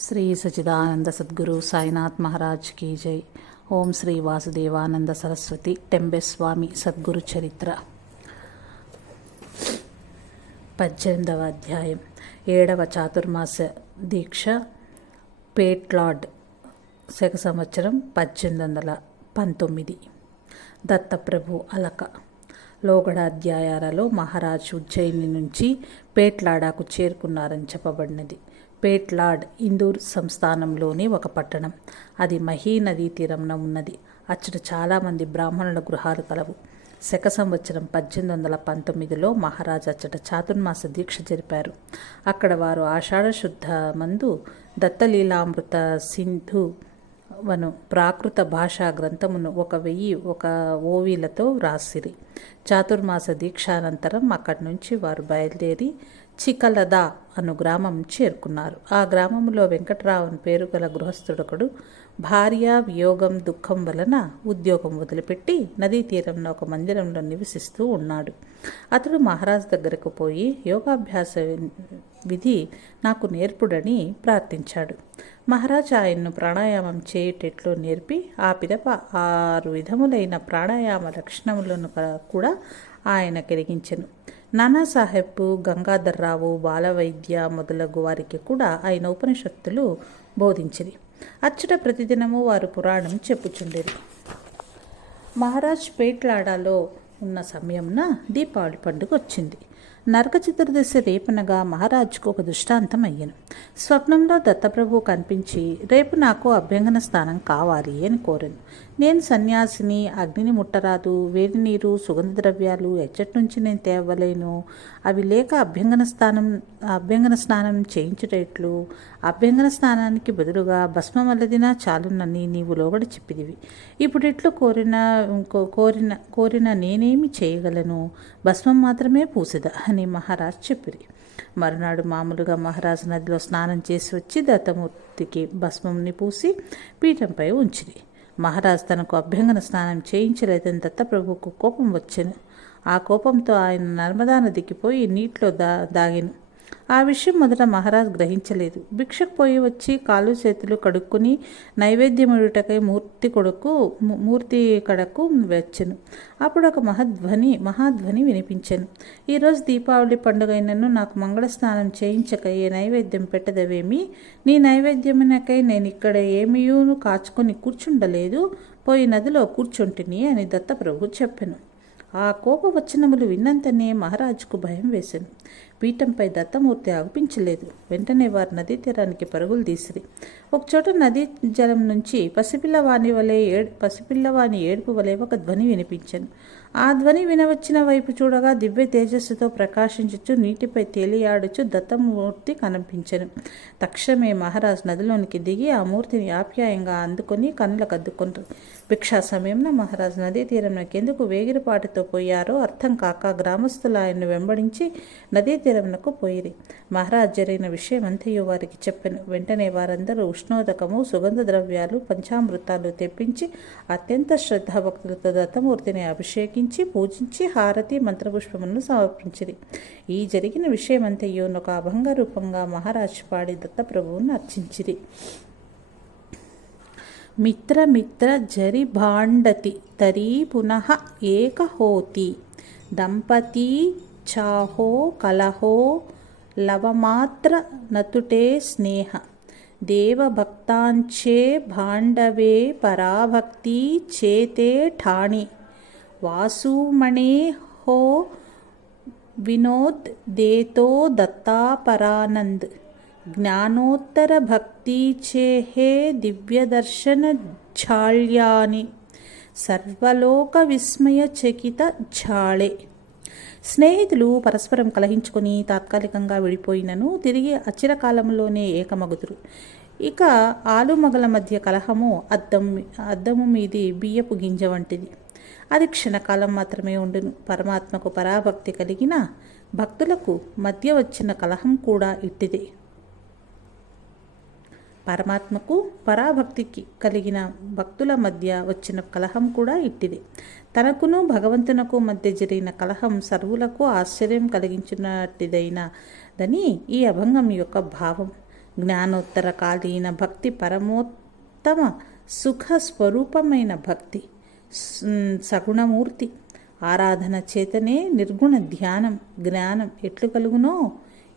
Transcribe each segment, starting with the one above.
శ్రీ సచిదానంద సద్గురు సాయినాథ్ మహారాజ్ కీ జై. ఓం శ్రీ వాసుదేవానంద సరస్వతి టెంబెస్వామి సద్గురు చరిత్ర. పద్దెనిమిదవ అధ్యాయం. ఏడవ చాతుర్మాస దీక్ష. పేట్లాడ్ శక సంవత్సరం పద్దెనిమిది వందల పంతొమ్మిది. దత్తప్రభు అలక. లోగడ అధ్యాయాలలో మహారాజ్ ఉజ్జయిని నుంచి పేట్లాడాకు చేరుకున్నారని చెప్పబడినది. పేట్లాడ్ ఇందూర్ సంస్థానంలోని ఒక పట్టణం. అది మహీ నదీ తీరంన ఉన్నది. అచ్చట చాలామంది బ్రాహ్మణుల గృహాలు కలవు. శక సంవత్సరం పద్దెనిమిది వందల పంతొమ్మిదిలో మహారాజా అచ్చట చాతుర్మాస దీక్ష జరిపారు. అక్కడ వారు ఆషాఢ శుద్ధ మందు దత్తలీలామృత సింధు వను ప్రాకృత భాషా గ్రంథమును ఒక వెయ్యి ఒక ఓవీలతో వ్రాసిరి చాతుర్మాస దీక్షానంతరం అక్కడి నుంచి వారు బయలుదేరి చికలద అను గ్రామం చేరుకున్నారు. ఆ గ్రామంలో వెంకట్రావు పేరు గల గృహస్థుడొకడు భార్య వియోగం దుఃఖం వలన ఉద్యోగం వదిలిపెట్టి నదీ తీరంలో ఒక మందిరంలో నివసిస్తూ ఉన్నాడు. అతడు మహారాజ్ దగ్గరకు పోయి యోగాభ్యాస విధి నాకు నేర్పుడని ప్రార్థించాడు. మహారాజ్ ఆయన్ను ప్రాణాయామం చేయేటట్లు నేర్పి ఆ పిదప ఆరు విధములైన ప్రాణాయామ లక్షణములను కూడా ఆయన కలిగించెను నానాసాహెబ్ గంగాధర్రావు బాలవైద్య మొదలగు వారికి కూడా ఆయన ఉపనిషత్తులు బోధించిరి. అచ్చట ప్రతిదినము వారు పురాణం చెప్పుచుండేది మహారాజ్ పేట్లాడాలో ఉన్న సమయంన దీపావళి పండుగ వచ్చింది. నరక చతుర్దశి రేపునగా మహారాజుకు ఒక దృష్టాంతం అయ్యను. స్వప్నంలో దత్తప్రభు కనిపించి రేపు నాకు అభ్యంగన స్థానం కావాలి అని కోరాను. నేను సన్యాసిని అగ్నిని ముట్టరాదు వేడి నీరు సుగంధ ద్రవ్యాలు ఎచ్చటి నుంచి నేను తేవలేను అవి లేక అభ్యంగన స్థానం అభ్యంగన స్నానం చేయించుటట్లు. అభ్యంగన స్నానానికి బదులుగా భస్మం అల్లదినా చాలునని నీవు లోగడ చెప్పిదివి. ఇప్పుడు ఇట్లు కోరిన కోరిన కోరిన నేనేమి చేయగలను? భస్మం మాత్రమే పూసిద? అని మహారాజ్ చెప్పిరి. మరునాడు మామూలుగా మహారాజు నదిలో స్నానం చేసి వచ్చి దత్తమూర్తికి భస్మంని పూసి పీఠంపై ఉంచిరి. మహారాజు తనకు అభ్యంగన స్నానం చేయించలేదని దత్తప్రభుకు కోపం వచ్చెను. ఆ కోపంతో ఆయన నర్మదా నదికి పోయి నీటిలో దా దాగిను ఆ విషయం మొదట మహారాజ్ గ్రహించలేదు. భిక్షకు పోయి వచ్చి కాలు చేతులు కడుక్కుని నైవేద్యముటకై మూర్తి కొడుకు మూర్తి కడకు వచ్చెను. అప్పుడు ఒక మహధ్వని మహాధ్వని వినిపించాను. ఈరోజు దీపావళి పండుగైనను నాకు మంగళ స్నానం చేయించక ఏ నైవేద్యం పెట్టదవేమి? నీ నైవేద్యమునకై నేను ఇక్కడ ఏమీయూను కాచుకొని కూర్చుండలేదు. పోయి నదిలో కూర్చుంటిని అని దత్తప్రభు చెప్పాను. ఆ కోపవచనములు విన్నంతనే మహారాజుకు భయం వేశాను పీఠంపై దత్తమూర్తి ఆగుపించలేదు. వెంటనే వారు నదీ తీరానికి పరుగులు తీసిరి. ఒకచోట నదీ జలం నుంచి పసిపిల్లవాని వలె ఏడు పసిపిల్లవాని ఏడుపు వలె ఒక ధ్వని వినిపించాను. ఆ ధ్వని వినవచ్చిన వైపు చూడగా దివ్య తేజస్సుతో ప్రకాశించుచు నీటిపై తేలియాడుచు దత్తమూర్తి కనిపించను. తక్షణమే మహారాజు నదిలోనికి దిగి ఆ మూర్తిని ఆప్యాయంగా అందుకొని కనులకు అద్దుకుంటారు భిక్షా సమయంలో మహారాజు నదీ తీరంలోకి ఎందుకు వేగిరిపాటితో పోయారో అర్థం కాక గ్రామస్తులు ఆయన్ను వెంబడించి నదీ తీరమునకు పోయిరి. మహారాజ్ జరిగిన విషయం అంతయు వారికి చెప్పాను. వెంటనే వారందరూ ఉష్ణోదకము సుగంధ ద్రవ్యాలు పంచామృతాలు తెప్పించి అత్యంత శ్రద్ధాభక్తులతో దత్తమూర్తిని అభిషేకించి పూజించి హారతి మంత్రపుష్పములను సమర్పించిరి. ఈ జరిగిన విషయం అంతయు ఒక అభంగ రూపంగా మహారాజ్ పాడి దత్తప్రభువును అర్చించిరి. మిత్ర మిత్ర జరి భాండతి తరీ పునః ఏకహోతి దంపతి ఛాహో కలహో లవమాత్ర నతుటే స్నేహ. దేవభక్తాంచే భాండవే పరాభక్తి చేతే ఠాణి. వాసుమణే హో జ్ఞానోత్తర భక్తి చేహే దివ్యదర్శన ఝాళ్యాని. సర్వలోక విస్మయ చకిత ఝాళే. స్నేహితులు పరస్పరం కలహించుకొని తాత్కాలికంగా విడిపోయినను తిరిగి అచిరకాలంలోనే ఏకమగుదురు. ఇక ఆలుమగల మధ్య కలహము అద్దం అద్దము మీది బియ్యపు గింజ వంటిది. అది క్షణకాలం మాత్రమే ఉండును. పరమాత్మకు పరాభక్తి కలిగిన భక్తులకు మధ్య వచ్చిన కలహం కూడా ఇట్టిదే. పరమాత్మకు పరాభక్తికి కలిగిన భక్తుల మధ్య వచ్చిన కలహం కూడా ఇట్టిది. తనకును భగవంతునకు మధ్య జరిగిన కలహం సర్వులకు ఆశ్చర్యం కలిగించినట్టిదైనదని ఈ అభంగం యొక్క భావం. జ్ఞానోత్తర కాలీన భక్తి పరమోత్తమ సుఖ స్వరూపమైన భక్తి సగుణమూర్తి ఆరాధన చేతనే నిర్గుణ ధ్యానం జ్ఞానం ఎట్లు కలుగునో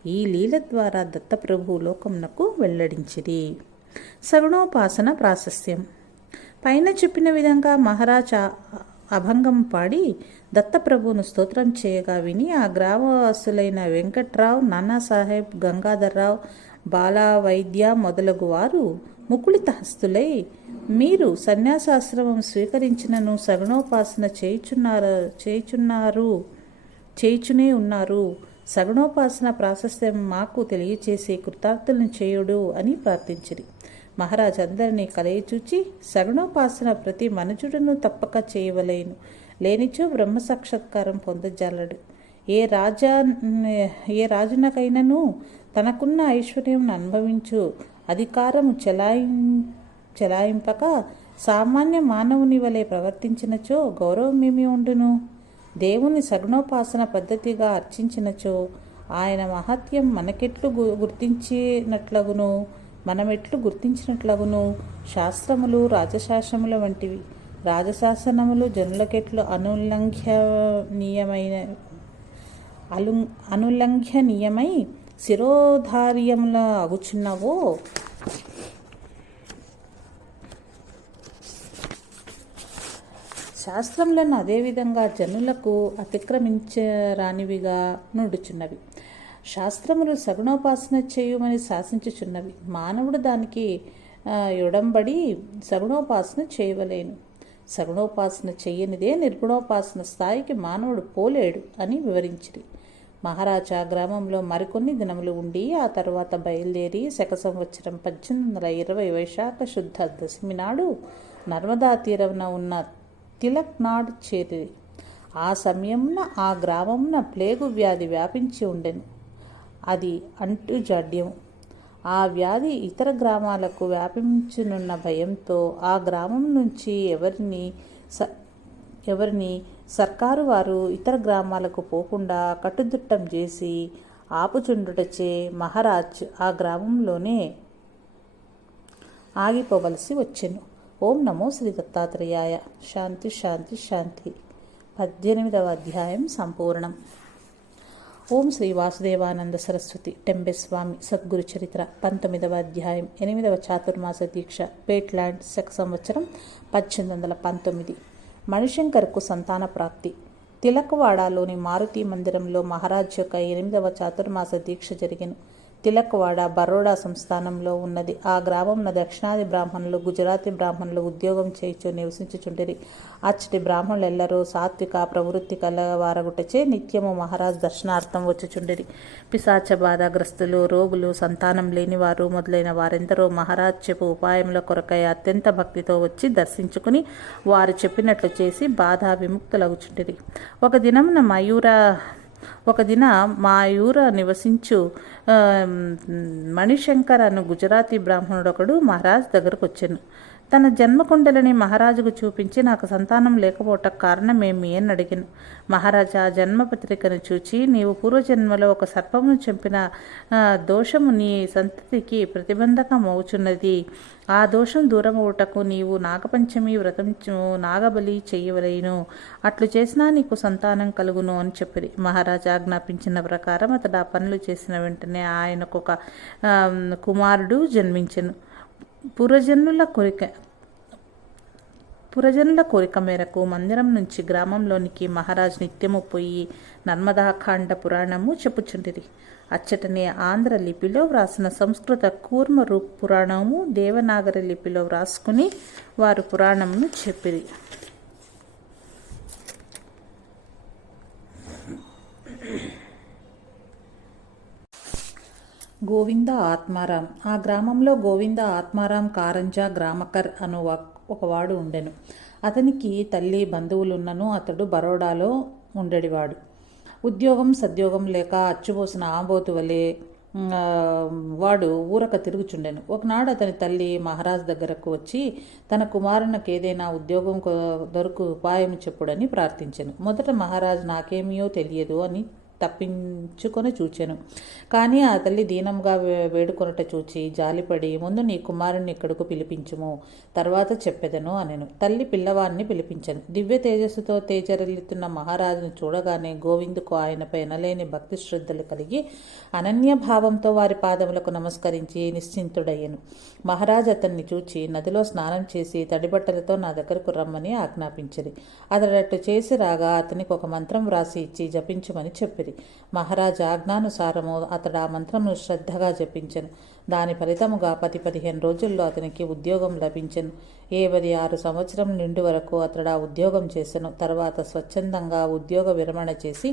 ఈ లీల ద్వారా దత్తప్రభు లోకమునకు వెల్లడించిరి. సగుణోపాసన ప్రాశస్త్యం. పైన చెప్పిన విధంగా మహారాజా అభంగం పాడి దత్తప్రభువును స్తోత్రం చేయగా విని ఆ గ్రామవాసులైన వెంకట్రావు నానాసాహెబ్ గంగాధర్రావు బాలా వైద్య మొదలగు వారు ముకుళిత హస్తులై మీరు సన్యాసాశ్రమం స్వీకరించినను సగుణోపాసన చేయుచున్నారు చేయుచున్నారు చేయుచునే ఉన్నారు. సగుణోపాసన ప్రాశస్త్యం మాకు తెలియచేసి కృతార్థులను చేయుడు అని ప్రార్థించిరి. మహారాజ్ అందరినీ కలయిచూచి సగుణోపాసన ప్రతి మనుజుడును తప్పక చేయవలేను. లేనిచో బ్రహ్మ సాక్షాత్కారం పొందజాలడు. ఏ రాజా ఏ రాజునకైనను తనకున్న ఐశ్వర్యం అనుభవించు అధికారము చెలాయి చెలాయింపక సామాన్య మానవుని వలె ప్రవర్తించినచో గౌరవమేమి ఉండును? దేవుని సగుణోపాసన పద్ధతిగా అర్చించినచో ఆయన మహత్యం మనకెట్లు గు- గుర్తించినట్లగును మనమెట్లు గుర్తించినట్లగును. శాస్త్రములు రాజశాస్త్రముల వంటివి. రాజశాసనములు జనులకెట్లు అనుల్లంఘనీయమైన అలు అనుల్లంఘనీయమై శిరోధార్యముల అగుచున్నవో శాస్త్రములను అదేవిధంగా జనులకు అతిక్రమించరానివిగా నుడుచున్నవి. శాస్త్రములు సగుణోపాసన చేయుమని శాసించుచున్నవి. మానవుడు దానికి ఎడంబడి సగుణోపాసన చేయవలేను. సగుణోపాసన చేయనిదే నిర్గుణోపాసన స్థాయికి మానవుడు పోలేడు అని వివరించిరి. మహారాజా గ్రామంలో మరికొన్ని దినములు ఉండి ఆ తర్వాత బయలుదేరి శక సంవత్సరం పద్దెనిమిది వందల ఇరవై వైశాఖ శుద్ధ దశమి నాడు నర్మదా తీరమున ఉన్న తిలక్ నాడు ఆ సమయంన ఆ గ్రామంన ప్లేగు వ్యాధి వ్యాపించి ఉండెను. అది అంటుజాడ్యం ఆ వ్యాధి ఇతర గ్రామాలకు వ్యాపించనున్న భయంతో ఆ గ్రామం నుంచి ఎవరిని స ఎవరిని సర్కారు వారు ఇతర గ్రామాలకు పోకుండా కట్టుదిట్టం చేసి ఆపుచుండుటచే మహారాజ్ ఆ గ్రామంలోనే ఆగిపోవలసి వచ్చెను. ఓం నమో శ్రీ దత్తాత్రేయాయ. శాంతి శాంతి శాంతి. పద్దెనిమిదవ అధ్యాయం సంపూర్ణం. ఓం శ్రీ వాసుదేవానంద సరస్వతి టెంబెస్వామి సద్గురు చరిత్ర పంతొమ్మిదవ అధ్యాయం ఎనిమిదవ చాతుర్మాస దీక్ష పేట్లాండ్ శక సంవత్సరం పద్దెనిమిది వందల పంతొమ్మిది. మణిశంకర్కు సంతాన ప్రాప్తి. తిలక్వాడలోని మారుతి మందిరంలో మహారాజ్ యొక్క ఎనిమిదవ చాతుర్మాస దీక్ష జరిగిన. తిలక్వాడ బరోడా సంస్థానంలో ఉన్నది. ఆ గ్రామంలో దక్షిణాది బ్రాహ్మణులు గుజరాతీ బ్రాహ్మణులు ఉద్యోగం చేయించు నివసించుచుండిరి అచ్చటి బ్రాహ్మణులెల్లరూ సాత్విక ప్రవృత్తి కలవారగుటచే నిత్యము మహారాజ్ దర్శనార్థం వచ్చుచుండిరి. పిశాచ బాధాగ్రస్తులు రోగులు సంతానం లేనివారు మొదలైన వారెందరో మహారాజ్ చెప్పు ఉపాయముల కొరకై అత్యంత భక్తితో వచ్చి దర్శించుకుని వారు చెప్పినట్లు చేసి బాధ విముక్తులగుచుంటిరి ఒక దినమున మయూర ఒక దిన మాయూర నివసించు మణిశంకర్ అను గుజరాతీ బ్రాహ్మణుడొకడు మహారాజ్ దగ్గరకు వచ్చాను తన జన్మకుండలిని మహారాజుకు చూపించి నాకు సంతానం లేకపోవట కారణమేమి అని అడిగిన. మహారాజా జన్మపత్రికను చూచి నీవు పూర్వజన్మలో ఒక సర్పమును చంపిన దోషము నీ సంతతికి ప్రతిబంధకం అవుచున్నది ఆ దోషం దూరమవుటకు నీవు నాగపంచమి వ్రతం నాగబలి చేయవలేను. అట్లు చేసినా నీకు సంతానం కలుగును అని చెప్పి మహారాజా ఆజ్ఞాపించిన ప్రకారం అతడు ఆ పనులు చేసిన వెంటనే ఆయనకు ఒక కుమారుడు జన్మించను. పురజనుల కోరిక. పురజనుల కోరిక మేరకు మందిరం నుంచి గ్రామంలోనికి మహారాజ్ నిత్యము పోయి నర్మదాఖండ పురాణము చెప్పుచుండిరి అచ్చటనే ఆంధ్ర లిపిలో వ్రాసిన సంస్కృత కూర్మ రూప్ పురాణము దేవనాగరి లిపిలో వ్రాసుకుని వారు పురాణమును చెప్పిరి. గోవింద ఆత్మారాం. ఆ గ్రామంలో గోవింద ఆత్మారాం కారంజా గ్రామకర్ అను ఒక- ఒకవాడు ఉండెను. అతనికి తల్లి బంధువులున్నను. అతడు బరోడాలో ఉండేవాడు ఉద్యోగం సద్యోగం లేక అచ్చుపోసిన ఆంబోతు వలె వాడు ఊరక తిరుగుచుండెను. ఒకనాడు అతని తల్లి మహారాజ్ దగ్గరకు వచ్చి తన కుమారునికి ఏదైనా ఉద్యోగం దొరకు ఉపాయం చెప్పుడని ప్రార్థించెను. మొదట మహారాజ్ నాకేమియో తెలియదు అని తప్పించుకొని చూచెను. కానీ ఆ తల్లి దీనంగా వే- వేడుకొనుట చూచి జాలిపడి ముందు నీ కుమారుణ్ణి ఇక్కడకు పిలిపించుము తర్వాత చెప్పెదను అనెను. తల్లి పిల్లవాడిని పిలిపించను. దివ్య తేజస్సుతో తేజరెల్లుతున్న మహారాజును చూడగానే గోవిందుకు ఆయనపై ఎనలేని భక్తి శ్రద్ధలు కలిగి అనన్య భావంతో వారి పాదములకు నమస్కరించి నిశ్చింతుడయ్యను. మహారాజ్ అతన్ని చూచి నదిలో స్నానం చేసి తడిబట్టలతో నా దగ్గరకు రమ్మని ఆజ్ఞాపించిరి. అతడట్టు చేసి రాగా అతనికి ఒక మంత్రం వ్రాసి ఇచ్చి జపించమని చెప్పిరి. మహారాజు ఆజ్ఞానుసారము అతడు ఆ మంత్రమును శ్రద్ధగా జపించెను. దాని ఫలితముగా పది పదిహేను రోజుల్లో అతనికి ఉద్యోగం లభించెను. ఏవది ఆరు సంవత్సరం నిండు వరకు అతడు ఆ ఉద్యోగం చేశాను తర్వాత స్వచ్ఛందంగా ఉద్యోగ విరమణ చేసి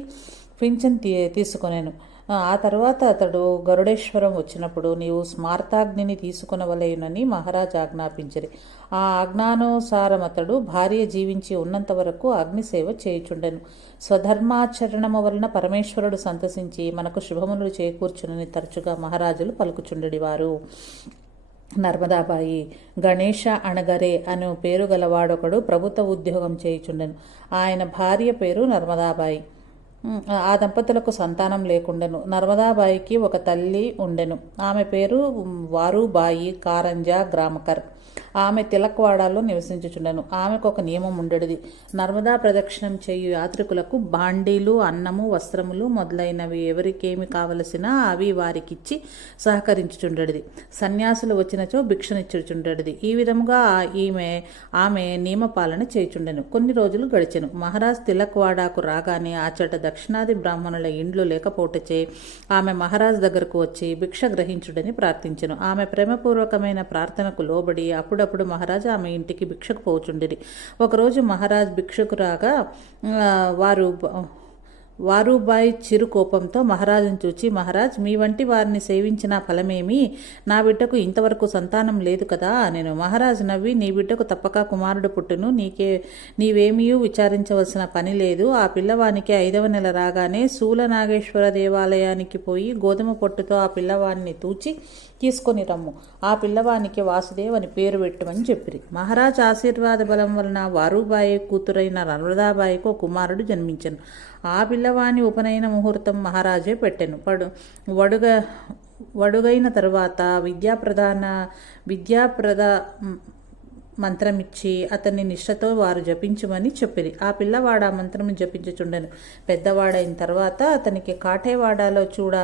పింఛన్ తీ తీసుకొనెను. ఆ తర్వాత అతడు గరుడేశ్వరం వచ్చినప్పుడు నీవు స్మార్తాగ్నిని తీసుకునవలేనని మహారాజ్ ఆజ్ఞాపించరి. ఆ ఆజ్ఞానుసారం అతడు భార్య జీవించి ఉన్నంత వరకు అగ్నిసేవ చేయుచుండెను. స్వధర్మాచరణము వలన పరమేశ్వరుడు సంతసించి మనకు శుభములు చేకూర్చునని తరచుగా మహారాజులు పలుకుచుండెడివారు. నర్మదాబాయి గణేష అణగరే అను పేరు గలవాడొకడు ప్రభుత్వ ఉద్యోగం చేయుచుండెను. ఆయన భార్య పేరు నర్మదాబాయి. ఆ దంపతులకు సంతానం లేకుండెను. నర్మదాబాయికి ఒక తల్లి ఉండెను. ఆమె పేరు వారుబాయి కారంజా గ్రామకర్. ఆమె తిలక్వాడలో నివసించుచుండెను. ఆమెకు ఒక నియమం ఉండేది నర్మదా ప్రదక్షిణం చేయు యాత్రికులకు బాండీలు అన్నము వస్త్రములు మొదలైనవి ఎవరికేమి కావలసినా అవి వారికిచ్చి సహకరించుచుండెడిది. సన్యాసులు వచ్చినచో భిక్షనిచ్చుచుండెడిది. ఈ విధముగా ఈమె ఆమె నియమపాలన చేయుచుండెను. కొన్ని రోజులు గడిచెను. మహారాజ్ తిలక్వాడాకు రాగానే ఆచట దక్షిణాది బ్రాహ్మణుల ఇండ్లు లేకపోటచే ఆమె మహారాజ్ దగ్గరకు వచ్చి భిక్ష గ్రహించుడని ప్రార్థించెను. ఆమె ప్రేమపూర్వకమైన ప్రార్థనకు లోబడి అప్పుడు అప్పుడప్పుడు మహారాజు ఆమె ఇంటికి భిక్షకు పోచుండిరి ఒకరోజు మహారాజ్ భిక్షకు రాగా వారు బ- చిరు కోపంతో మహారాజును చూచి మహారాజ్ మీ వంటి వారిని సేవించిన ఫలమేమి? నా బిడ్డకు ఇంతవరకు సంతానం లేదు కదా నేను మహారాజు నవ్వి నీ బిడ్డకు తప్పక కుమారుడు పుట్టును. నీకే నీవేమీ విచారించవలసిన పని లేదు. ఆ పిల్లవానికి ఐదవ నెల రాగానే శూల నాగేశ్వర దేవాలయానికి పోయి గోధుమ పొట్టుతో ఆ పిల్లవాడిని తూచి తీసుకొని రమ్ము. ఆ పిల్లవానికి వాసుదేవ్ అని పేరు పెట్టమని చెప్పిరి. మహారాజ్ ఆశీర్వాద బలం వలన వారుబాయి కూతురైన నర్మదాబాయికి ఒక కుమారుడు జన్మించను. ఆ పిల్లవాని ఉపనయన ముహూర్తం మహారాజే పెట్టాను. పడు వడుగ వడుగైన తర్వాత విద్యాప్రధాన విద్యాప్రద మంత్రమిచ్చి అతన్ని నిష్ఠతో వారు జపించమని చెప్పిరి. ఆ పిల్లవాడు ఆ మంత్రము జపించుచుండెను. పెద్దవాడైన తర్వాత అతనికి కాటేవాడలో చూడ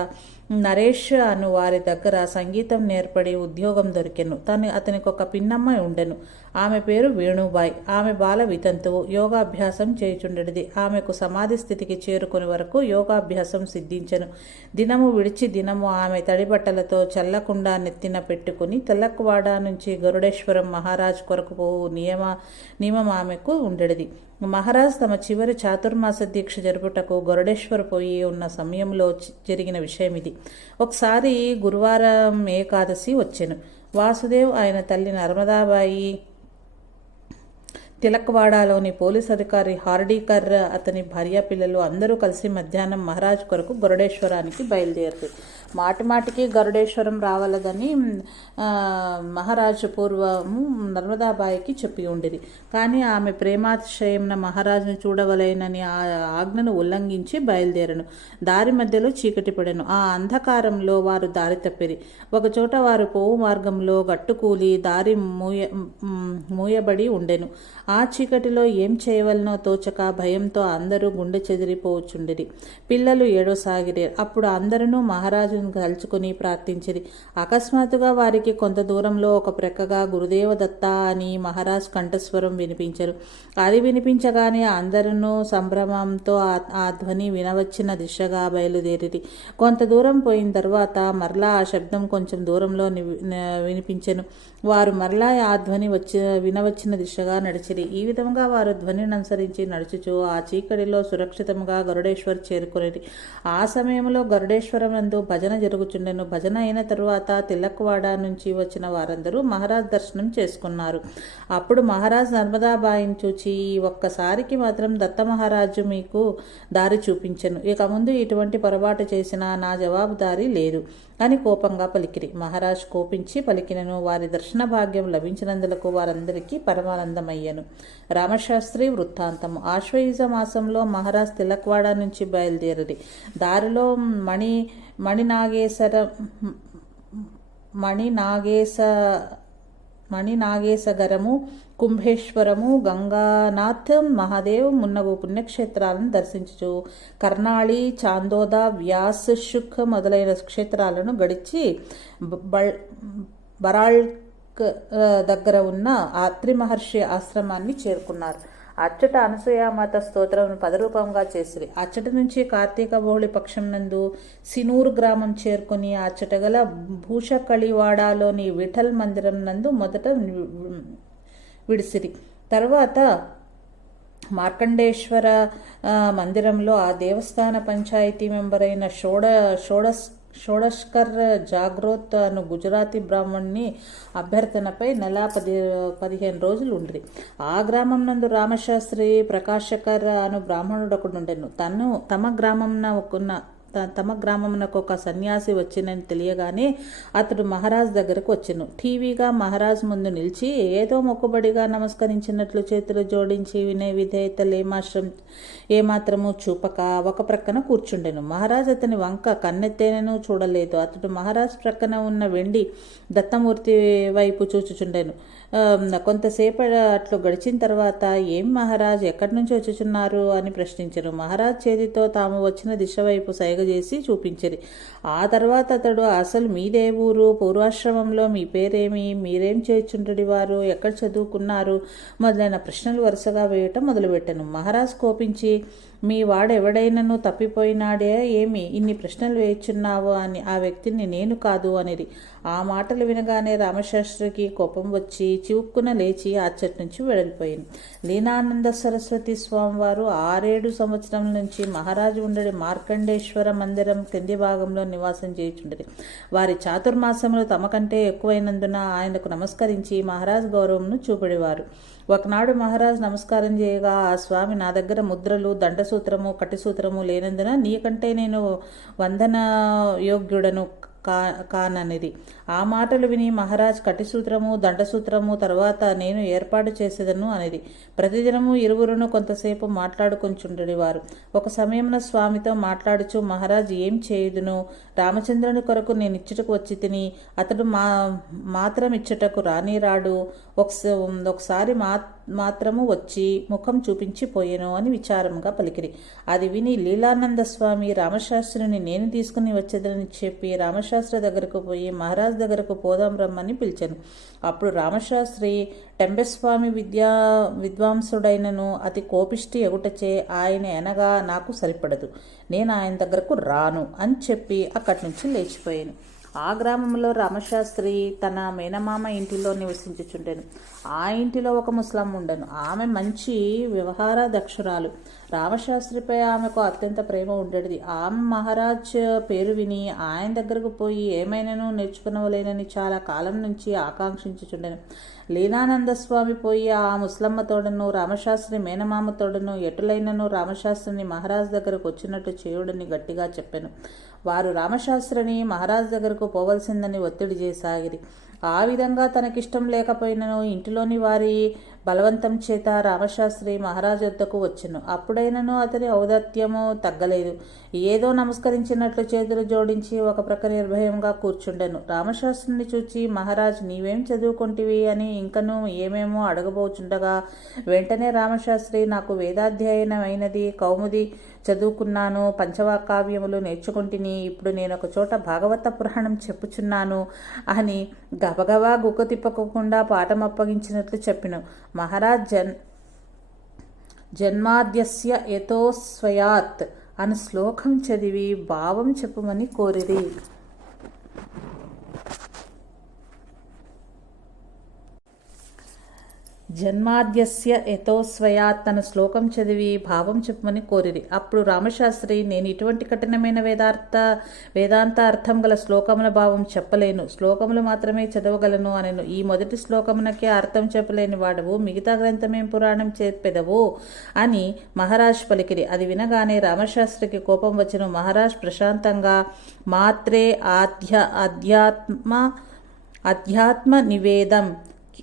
నరేష్ అను వారి దగ్గర సంగీతం నేర్పడి ఉద్యోగం దొరికెను. తను అతనికి ఒక పిన్నమ్మాయి ఉండెను. ఆమె పేరు వేణుబాయ్. ఆమె బాల వితంతువు. యోగాభ్యాసం చేయుచుండెడిది. ఆమెకు సమాధి స్థితికి చేరుకుని వరకు యోగాభ్యాసం సిద్ధించెను. దినము విడిచి దినము ఆమె తడిబట్టలతో చల్లకుండా నెత్తిన పెట్టుకుని తెల్లకువాడ నుంచి గరుడేశ్వరం మహారాజ్ కొరకు పోవు నియమ నియమం ఆమెకు ఉండేది. మహారాజ్ తమ చివరి చాతుర్మాస దీక్ష జరుపుటకు గొరడేశ్వర్ పోయి ఉన్న సమయంలో జరిగిన విషయం ఇది ఒకసారి గురువారం ఏకాదశి వచ్చాను. వాసుదేవ్ ఆయన తల్లి నర్మదాబాయి తిలక్వాడాలోని పోలీస్ అధికారి హార్డీకర్ అతని భార్య పిల్లలు అందరూ కలిసి మధ్యాహ్నం మహారాజ్ కొరకు గరుడేశ్వరానికి బయలుదేరారు మాటి మాటికి గరుడేశ్వరం రావాలదని మహారాజు పూర్వము నర్మదాబాయికి చెప్పి ఉండిరి. కానీ ఆమె ప్రేమాతిశయంన మహారాజును చూడవలేనని ఆ ఆజ్ఞను ఉల్లంఘించి బయలుదేరను. దారి మధ్యలో చీకటి పడెను. ఆ అంధకారంలో వారు దారి తప్పిరి. ఒకచోట వారు పోవు మార్గంలో గట్టుకూలి దారి మూయ మూయబడి ఉండెను. ఆ ఆ చీకటిలో ఏం చేయవలనో తోచక భయంతో అందరూ గుండె చెదిరిపోవచ్చుండిరి పిల్లలు ఏడవసాగిరి అప్పుడు అందరూ మహారాజును కలుచుకుని ప్రార్థించిరి. అకస్మాత్తుగా వారికి కొంత దూరంలో ఒక ప్రక్కగా గురుదేవ దత్త అని మహారాజ్ కంఠస్వరం వినిపించరు. అది వినిపించగానే అందరూ సంభ్రమంతో ఆ- ధ్వని వినవచ్చిన దిశగా బయలుదేరిరి. కొంత దూరం పోయిన తర్వాత మరలా ఆ శబ్దం కొంచెం దూరంలో ని- వినిపించెను. వారు మరలా ఆ ధ్వని వచ్చి వినవచ్చిన దిశగా మంచిది ఈ విధంగా వారు ధ్వనిని అనుసరించి నడుచుచు ఆ చీకటిలో సురక్షితంగా గరుడేశ్వర్ చేరుకునేది ఆ సమయంలో గరుడేశ్వరం నందు భజన జరుగుచుండెను. భజన అయిన తరువాత తిలక్వాడ నుంచి వచ్చిన వారందరూ మహారాజ్ దర్శనం చేసుకున్నారు. అప్పుడు మహారాజ్ నర్మదాబాయిని చూచి ఒక్కసారికి మాత్రం దత్త మహారాజు మీకు దారి చూపించను. ఇక ముందు ఇటువంటి పొరపాటు చేసినా నా జవాబుదారీ లేదు. అని కోపంగా పలికిరి. మహారాజ్ కోపించి పలికినను వారి దర్శన భాగ్యం లభించినందులకు వారందరికీ పరమానందమయ్యను. రామశాస్త్రి వృత్తాంతము. ఆశ్వయుజ మాసంలో మహారాజ్ తిలక్వాడ నుంచి బయలుదేరది దారిలో మణి మణినాగేశ్వర మణినాగేశ మణినాగేశగరము కుంభేశ్వరము గంగానాథ్ మహాదేవ్ మున్నగు పుణ్యక్షేత్రాలను దర్శించుచు కర్ణాళి చాందోద వ్యాస్ శుక్ మొదలైన క్షేత్రాలను గడిచి బ- బరాల్క్ దగ్గర ఉన్న ఆత్రి మహర్షి ఆశ్రమాన్ని చేరుకున్నారు. అచ్చట అనసూయామాత స్తోత్రం పదరూపంగా చేసిరి. అచ్చట నుంచి కార్తీక బహుళి పక్షం నందు సినూరు గ్రామం చేరుకుని అచ్చట గల భూషకళివాడాలోని విఠల్ మందిరం నందు మొదట విడిసిరి. తర్వాత మార్కండేశ్వర మందిరంలో ఆ దేవస్థాన పంచాయతీ మెంబర్ అయిన షోడ షోడస్ షోడష్కర్ జాగ్రోత్ అను గుజరాతీ బ్రాహ్మణ్ణి అభ్యర్థనపై నెల పది పదిహేను రోజులు ఉండ్రి. ఆ గ్రామం నందు రామశాస్త్రి ప్రకాశకర్ అను బ్రాహ్మణుడు ఒకడుండెను తను తమ గ్రామంన ఉన్న తమ గ్రామమునకు ఒక సన్యాసి వచ్చినని తెలియగానే అతడు మహారాజ్ దగ్గరకు వచ్చెను. టీవీగా మహారాజ్ ముందు నిలిచి ఏదో మొక్కుబడిగా నమస్కరించినట్లు చేతులు జోడించి వినే విధేయత ఏమాత్రం ఏమాత్రము చూపక ఒక ప్రక్కన కూర్చుండెను. మహారాజ్ అతని వంక కన్నెత్తేనను చూడలేదు. అతడు మహారాజ్ ప్రక్కన ఉన్న వెండి దత్తమూర్తి వైపు చూచుచుండెను. కొంతసేపు అట్లు గడిచిన తర్వాత ఏం మహారాజ్ ఎక్కడి నుంచి వచ్చుచున్నారు అని ప్రశ్నించరు మహారాజ్ చేతితో తాము వచ్చిన దిశ వైపు సైగ చేసి చూపించరి. ఆ తర్వాత అతడు అసలు మీదే ఊరు? పూర్వాశ్రమంలో మీ పేరేమి? మీరేం చేయుచుండడి వారు? ఎక్కడ చదువుకున్నారు? మొదలైన ప్రశ్నలు వరుసగా వేయటం మొదలుపెట్టాను. మహారాజ్ కోపించి మీ వాడెవడైనను తప్పిపోయినాడే? ఏమి? ఇన్ని ప్రశ్నలు వేయుచున్నావు అని ఆ వ్యక్తిని నేను కాదు అనేది ఆ మాటలు వినగానే రామశాస్త్రికి కోపం వచ్చి చివుక్కున లేచి అచ్చటి నుంచి వెళ్ళిపోయింది లీనానంద సరస్వతి స్వామివారు ఆరేడు సంవత్సరం నుంచి మహారాజు ఉండడి మార్కండేశ్వర మందిరం కింది భాగంలో నివాసం చేయుచుండేది. వారి చాతుర్మాసములు తమ కంటే ఎక్కువైనందున ఆయనకు నమస్కరించి మహారాజ్ గౌరవంను చూపెడేవారు. ఒకనాడు మహారాజ్ నమస్కారం చేయగా ఆ స్వామి నా దగ్గర ముద్రలు దండసూత్రము కటిసూత్రము లేనందున నీకంటే నేను వందన యోగ్యుడను కా కాననిది. ఆ మాటలు విని మహారాజ్ కటిసూత్రము దండసూత్రము తర్వాత నేను ఏర్పాటు చేసేదను అనేది. ప్రతిదినము ఇరువురును కొంతసేపు మాట్లాడుకుంటుండేవారు వారు ఒక సమయమున స్వామితో మాట్లాడుచు మహారాజ్ ఏం చేయుదును? రామచంద్రుని కొరకు నేను ఇచ్చుటకు వచ్చి తిని అతడు మా మాత్రం ఇచ్చుటకు రాని రాడు ఒకస- ఒకసారి మా మాత్రము వచ్చి ముఖం చూపించి పోయెను అని విచారంగా పలికిరి. అది విని లీలానంద స్వామి రామశాస్త్రిని నేను తీసుకుని వచ్చేదని చెప్పి రామశాస్త్రి దగ్గరకు పోయి మహారాజ్ దగ్గరకు పోదాం రమ్మని పిలిచాను. అప్పుడు రామశాస్త్రి టెంబెస్వామి విద్యా విద్వాంసుడైనను అతి కోపిష్టి ఎగుటచే ఆయన ఎనగా నాకు సరిపడదు. నేను ఆయన దగ్గరకు రాను అని చెప్పి అక్కడి నుంచి లేచిపోయాను. ఆ గ్రామంలో రామశాస్త్రి తన మేనమామ ఇంటిలో నివసించుచుండెను. ఆ ఇంటిలో ఒక ముస్లాం ఉండను. ఆమె మంచి వ్యవహార దక్షురాలు రామశాస్త్రిపై ఆమెకు అత్యంత ప్రేమ ఉండేది ఆమె మహారాజ్ పేరు విని ఆయన దగ్గరకు పోయి ఏమైనాను నేర్చుకునవలేనని చాలా కాలం నుంచి ఆకాంక్షించుచుండెను. లీలానంద స్వామి పోయి ఆ ముస్లమ్మ తోడను రామశాస్త్రి మేనమామ తోడను ఎటులైనను రామశాస్త్రిని మహారాజ్ దగ్గరకు వచ్చినట్టు చేయుడని గట్టిగా చెప్పాను. వారు రామశాస్త్రిని మహారాజ్ దగ్గరకు పోవలసిందని ఒత్తిడి చేసాగిరి. ఆ విధంగా తనకిష్టం లేకపోయినను ఇంటిలోని వారి బలవంతం చేత రామశాస్త్రి మహారాజు వద్దకు వచ్చెను. అప్పుడైనను అతని ఔదత్యము తగ్గలేదు. ఏదో నమస్కరించినట్లు చేతులు జోడించి ఒక ప్రక్క నిర్భయంగా కూర్చుండెను. రామశాస్త్రిని చూచి మహారాజ్ నీవేం చదువుకుంటివి అని ఇంకను ఏమేమో అడగబోచుండగా వెంటనే రామశాస్త్రి నాకు వేదాధ్యయనమైనది కౌముది చదువుకున్నాను పంచవాకావ్యములు నేర్చుకుంటుని ఇప్పుడు నేను ఒక చోట భాగవత పురాణం చెప్పుచున్నాను అని గబగబా గుక్క తిప్పకుండా పాఠం అప్పగించినట్లు చెప్పిను మహారాజ్ జన్ జన్మాద్యస్య యతో స్వయాత్ అని శ్లోకం చదివి భావం చెప్పమని కోరిది జన్మాద్యస్య యథోస్వయా తన శ్లోకం చదివి భావం చెప్పమని కోరిరి. అప్పుడు రామశాస్త్రి నేను ఇటువంటి కఠినమైన వేదార్థ వేదాంత అర్థం గల శ్లోకముల భావం చెప్పలేను. శ్లోకములు మాత్రమే చదవగలను అనెను. ఈ మొదటి శ్లోకమునకే అర్థం చెప్పలేని వాడవు. మిగతా గ్రంథమేం పురాణం చెప్పెదవు అని మహారాజ్ పలికిరి. అది వినగానే రామశాస్త్రికి కోపం వచ్చిన. మహారాజ్ ప్రశాంతంగా మాత్రే ఆధ్య అధ్యాత్మ అధ్యాత్మ నివేదం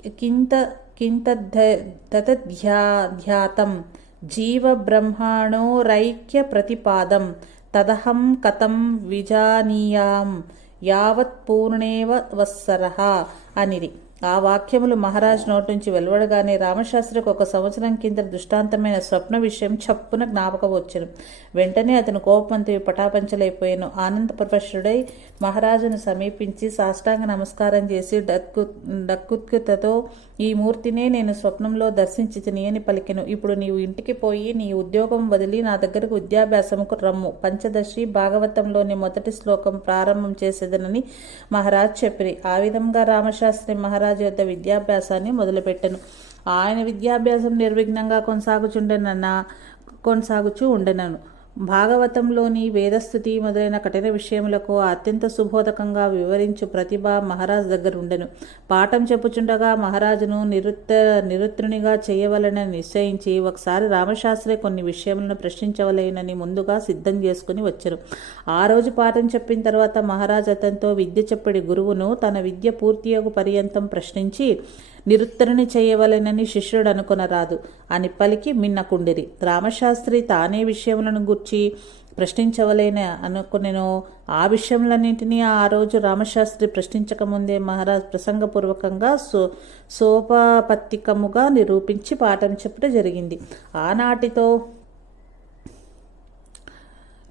కింత కింతధ్యాతం జీవబ్రహ్మణోరైక్య ప్రతిపాదం తదహం కథం విజానీయాం యావత్ పూర్ణేవ వత్సరః అనిది ఆ వాక్యములు మహారాజ్ నోటి నుంచి వెలువడగానే రామశాస్త్రికి ఒక సంవత్సరం కింద దృష్టాంతమైన స్వప్న విషయం చప్పున జ్ఞాపకం వచ్చను వెంటనే అతను కోపంతో పటాపంచలైపోయాను. ఆనందపరవశుడై మహారాజును సమీపించి సాష్టాంగ నమస్కారం చేసి డక్కు డక్కుత్కుతతో ఈ మూర్తినే నేను స్వప్నంలో దర్శించి అని పలికెను. ఇప్పుడు నీవు ఇంటికి పోయి నీ ఉద్యోగం వదిలి నా దగ్గరకు విద్యాభ్యాసముకు రమ్ము. పంచదశి భాగవతంలోని మొదటి శ్లోకం ప్రారంభం చేసేదనని మహారాజ్ చెప్పిరి. ఆ విధంగా రామశాస్త్రి మహారాజు యొక్క విద్యాభ్యాసాన్ని మొదలుపెట్టను. ఆయన విద్యాభ్యాసం నిర్విఘ్నంగా కొనసాగుచుండెనన్న కొనసాగుచూ ఉండెనను. భాగవతంలోని వేదస్థుతి మొదలైన కఠిన విషయములకు అత్యంత సుబోధకంగా వివరించు ప్రతిభ మహారాజ్ దగ్గర ఉండెను. పాఠం చెప్పుచుండగా మహారాజును నిరుత్త నిరుత్రునిగా చేయవలనని నిశ్చయించి ఒకసారి రామశాస్త్రి కొన్ని విషయములను ప్రశ్నించవలేనని ముందుగా సిద్ధం చేసుకుని వచ్చారు ఆ రోజు పాఠం చెప్పిన తర్వాత మహారాజ్ అతనితో విద్య చెప్పడి గురువును తన విద్య పూర్తియోగు పర్యంతం ప్రశ్నించి నిరుత్తరుని చేయవలెనని శిష్యుడు అనుకొనరాదు. అని పలికి మిన్నకుండిరి. రామశాస్త్రి తానే విషయములను గుర్చి ప్రశ్నించవలేన అనుకునేను ఆ విషయములన్నింటినీ ఆ రోజు రామశాస్త్రి ప్రశ్నించకముందే మహారాజ్ ప్రసంగపూర్వకంగా సో సోపపత్తికముగా నిరూపించి పాఠం చెప్పడం జరిగింది. ఆనాటితో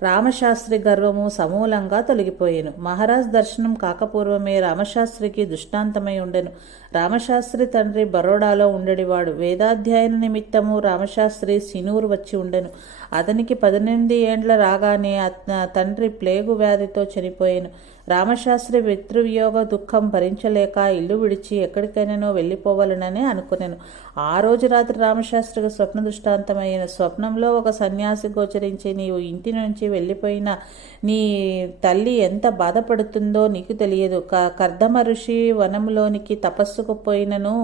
రామశాస్త్రి గర్వము సమూలంగా తొలగిపోయాను. మహారాజ్ దర్శనం కాకపూర్వమే రామశాస్త్రికి దృష్టాంతమై ఉండెను. రామశాస్త్రి తండ్రి బరోడాలో ఉండేవాడు. వేదాధ్యయన నిమిత్తము రామశాస్త్రి సినూరు వచ్చి ఉండెను. అతనికి పద్దెనిమిది ఏండ్ల రాగానే తండ్రి ప్లేగు వ్యాధితో చనిపోయాను. రామశాస్త్రి పితృవియోగ దుఃఖం భరించలేక ఇల్లు విడిచి ఎక్కడికైనానో వెళ్ళిపోవాలనని అనుకున్నాను ఆ రోజు రాత్రి రామశాస్త్రికి స్వప్న దృష్టాంతమైన స్వప్నంలో ఒక సన్యాసి గోచరించి నీవు ఇంటి నుంచి వెళ్ళిపోయిన నీ తల్లి ఎంత బాధపడుతుందో నీకు తెలియదు. క కర్దమ ఋషి వనంలోనికి తపస్సుకు పోయినను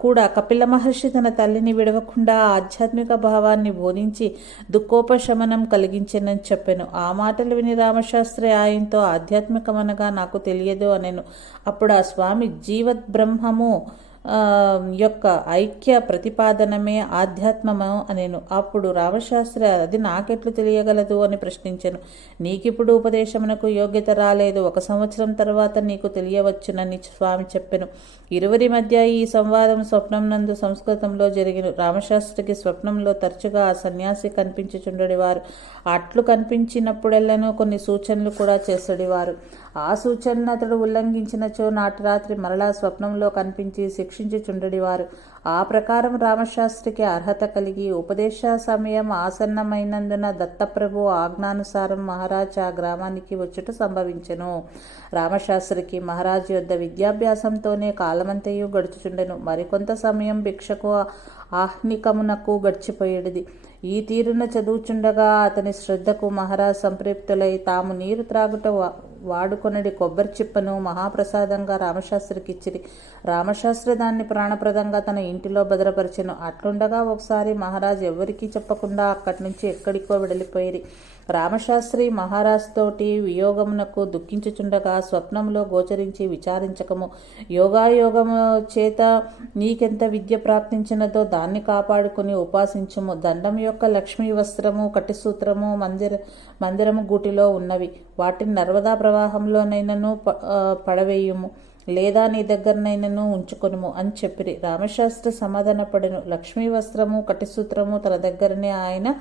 కూడా కపిల మహర్షి తన తల్లిని విడవకుండా ఆధ్యాత్మిక భావాన్ని బోధించి దుఃఖోపశమనం కలిగించనని చెప్పాను. ఆ మాటలు విని రామశాస్త్రి ఆయనతో ఆధ్యాత్మికమనగా నాకు తెలియదు అనెను. అప్పుడు ఆ స్వామి జీవత్ బ్రహ్మము యొక్క ఐక్య ప్రతిపాదనమే ఆధ్యాత్మము అనేను అప్పుడు రామశాస్త్రి అది నాకెట్లు తెలియగలదు అని ప్రశ్నించాను. నీకిప్పుడు ఉపదేశమునకు యోగ్యత రాలేదు. ఒక సంవత్సరం తర్వాత నీకు తెలియవచ్చునని స్వామి చెప్పెను. ఇరువురి మధ్య ఈ సంవాదం స్వప్నం నందు సంస్కృతంలో జరిగిన. రామశాస్త్రికి స్వప్నంలో తరచుగా ఆ సన్యాసి కనిపించుచుండేవారు. అట్లు కనిపించినప్పుడెల్లను కొన్ని సూచనలు కూడా చేసేవారు. ఆ సూచనను అతడు ఉల్లంఘించినచో నాటి రాత్రి మరలా స్వప్నంలో కనిపించి శిక్షించుచుండడివారు ఆ ప్రకారం రామశాస్త్రికి అర్హత కలిగి ఉపదేశ సమయం ఆసన్నమైనందున దత్తప్రభు ఆజ్ఞానుసారం మహారాజ్ ఆ గ్రామానికి వచ్చుట సంభవించెను. రామశాస్త్రికి మహారాజు యొద్ద విద్యాభ్యాసంతోనే కాలమంతయు గడుచుచుండెను. మరికొంత సమయం భిక్షకు ఆహ్నికమునకు గడిచిపోయేది ఈ తీరున చదువుచుండగా అతని శ్రద్ధకు మహారాజ్ సంప్రీప్తులై తాము నీరు త్రాగుట వాడుకొనడి కొబ్బరి చిప్పను మహాప్రసాదంగా రామశాస్త్రికి ఇచ్చిరి రామశాస్త్రి దాన్ని ప్రాణప్రదంగా తన ఇంటిలో భద్రపరిచెను. అట్లుండగా ఒకసారి మహారాజ్ ఎవరికీ చెప్పకుండా అక్కడి నుంచి ఎక్కడికో వెడలిపోయిరి. రామశాస్త్రి మహారాజ్ తోటి వియోగమునకు దుఃఖించుచుండగా స్వప్నంలో గోచరించి విచారించకము. యోగాయోగము చేత నీకెంత విద్య ప్రాప్తించినదో దాన్ని కాపాడుకుని ఉపాసించము. దండం యొక్క లక్ష్మీ వస్త్రము కటిసూత్రము మందిర మందిరము గూటిలో ఉన్నవి. వాటిని నర్మదా ప్రవాహంలోనైనను పడవేయుము. లేదా నీ దగ్గరనైనను ఉంచుకొనుము అని చెప్పిరి. రామశాస్త్రి సమాధానపడెను. లక్ష్మీ వస్త్రము కటిసూత్రము తన దగ్గరనే ఆయన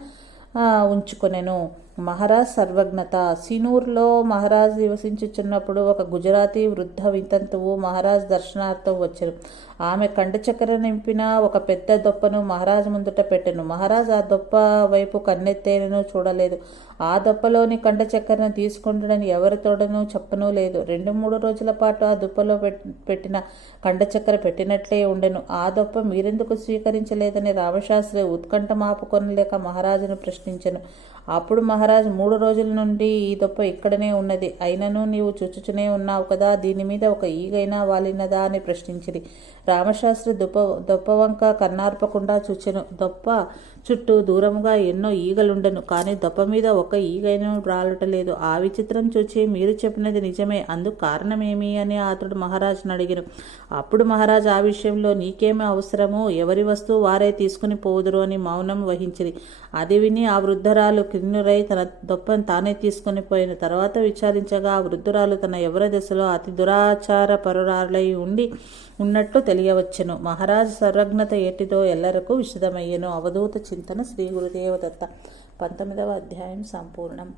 ఉంచుకొనెను. మహారాజ్ సర్వజ్ఞత. సినూర్లో మహారాజ్ నివసించుచున్నప్పుడు ఒక గుజరాతీ వృద్ధ వితంతువు మహారాజ్ దర్శనార్థం వచ్చారు ఆమె కండ నింపిన ఒక పెద్ద దొప్పను మహారాజ్ ముందుట పెట్టెను. మహారాజ్ ఆ దొప్ప వైపు కన్నెత్తేనను చూడలేదు. ఆ దొప్పలోని కండ చక్కెరను తీసుకుంటుడని ఎవరి చెప్పనూ లేదు. రెండు మూడు రోజుల పాటు ఆ దుప్పలో పెట్టిన కండ చక్కెర పెట్టినట్లే ఉండెను. ఆ దొప్ప మీరెందుకు స్వీకరించలేదని రామశాస్త్రి ఉత్కంఠ మాపుకొనలేక మహారాజును ప్రశ్నించెను. అప్పుడు మహారాజు మూడు రోజుల నుండి ఈ దొప్ప ఇక్కడనే ఉన్నది. అయినను నీవు చుచ్చుచునే ఉన్నావు కదా దీని మీద ఒక ఈగైనా వాలినదా అని ప్రశ్నించింది. రామశాస్త్రి దొప్ప దొప్ప వంక కన్నార్పకుండా చూచెను. దొప్ప చుట్టూ దూరముగా ఎన్నో ఈగలుండను కానీ దొప్ప మీద ఒక ఈగైనా రాలటలేదు. ఆ విచిత్రం చూచి మీరు చెప్పినది నిజమే అందుకు కారణమేమి అని అతడు మహారాజును అడిగిన. అప్పుడు మహారాజు ఆ విషయంలో నీకేమి అవసరమో ఎవరి వస్తువు వారే తీసుకుని పోదురు అని మౌనం వహించింది అది విని ఆ వృద్ధరాలు కిన్నురై తన దొప్పను తానే తీసుకుని పోయిన తర్వాత విచారించగా ఆ వృద్ధురాలు తన ఎవరి దశలో అతి దురాచార పరురాలై ఉండి ఉన్నట్లు తెలియవచ్చును. మహారాజు సర్వజ్ఞత ఏటిదో ఎల్లరకు విషదమయ్యను అవధూత చింతన శ్రీ గురుదేవదత్త. పంతొమ్మిదవ అధ్యాయం సంపూర్ణం.